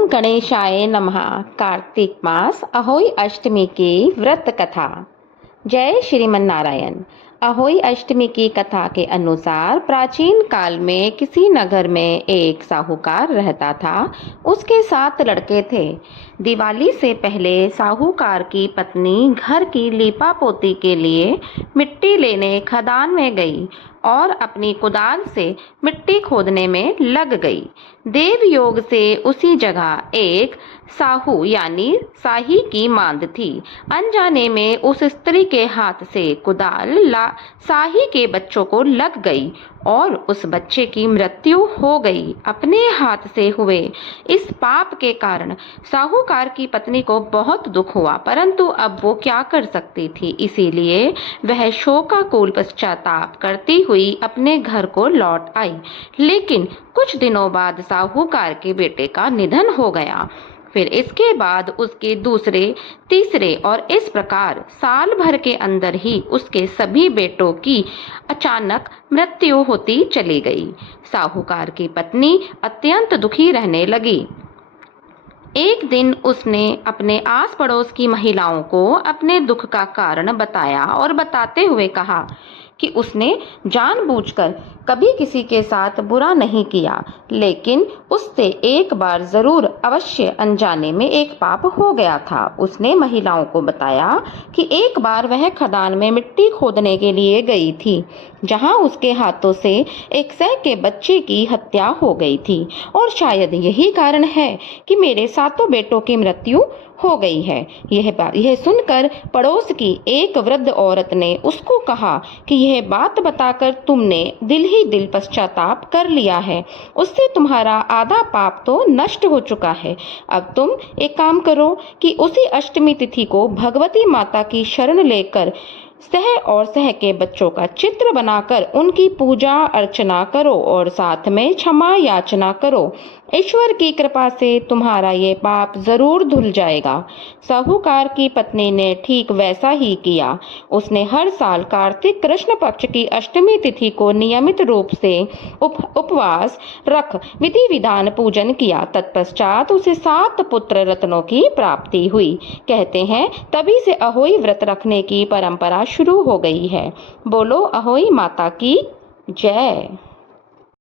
ओम गणेशाय नमः। कार्तिक मास अहोई अष्टमी की व्रत कथा। जय श्रीमन नारायण। अहोई अष्टमी की कथा के अनुसार प्राचीन काल में किसी नगर में एक साहूकार रहता था। उसके 7 लड़के थे। दिवाली से पहले साहूकार की पत्नी घर की लीपा पोती के लिए मिट्टी लेने खदान में गई और अपनी कुदाल से मिट्टी खोदने में लग गई। देव योग से उसी जगह एक साहू यानी साही की मांद थी। अनजाने में उस स्त्री के हाथ से कुदाल साही के बच्चों को लग गई और उस बच्चे की मृत्यु हो गई। अपने हाथ से हुए इस पाप के कारण साहूकार की पत्नी को बहुत दुख हुआ, परंतु अब वो क्या कर सकती थी। इसीलिए वह शोकाकुल पश्चाताप करती हुई अपने घर को लौट आई। लेकिन कुछ दिनों बाद साहूकार के बेटे का निधन हो गया। फिर इसके बाद उसके दूसरे, तीसरे और इस प्रकार साल भर के अंदर ही उसके सभी बेटों की अचानक मृत्यु होती चली गई। साहूकार की पत्नी अत्यंत दुखी रहने लगी। एक दिन उसने अपने आस पड़ोस की महिलाओं को अपने दुख का कारण बताया और बताते हुए कहा कि उसने जानबूझकर कभी किसी के साथ बुरा नहीं किया, लेकिन उससे एक बार जरूर अवश्य अनजाने में एक पाप हो गया था। उसने महिलाओं को बताया कि एक बार वह खदान में मिट्टी खोदने के लिए गई थी, जहां उसके हाथों से एक सै के बच्चे की हत्या हो गई थी और शायद यही कारण है कि मेरे 7 बेटों की मृत्यु हो गई है। यह सुनकर पड़ोस की एक वृद्ध औरत ने उसको कहा कि यह बात बताकर तुमने दिल ही दिल पश्चाताप कर लिया है। उससे तुम्हारा आधा पाप तो नष्ट हो चुका है। अब तुम एक काम करो कि उसी अष्टमी तिथि को भगवती माता की शरण लेकर सह और सह के बच्चों का चित्र बनाकर उनकी पूजा अर्चना करो और साथ में क्षमा याचना करो। ईश्वर की कृपा से तुम्हारा ये पाप जरूर धुल जाएगा। साहूकार की पत्नी ने ठीक वैसा ही किया। उसने हर साल कार्तिक कृष्ण पक्ष की अष्टमी तिथि को नियमित रूप से उपवास रख विधि विधान पूजन किया। तत्पश्चात उसे 7 पुत्र रत्नों की प्राप्ति हुई। कहते हैं तभी से अहोई व्रत रखने की परंपरा शुरू हो गई है। बोलो अहोई माता की जय।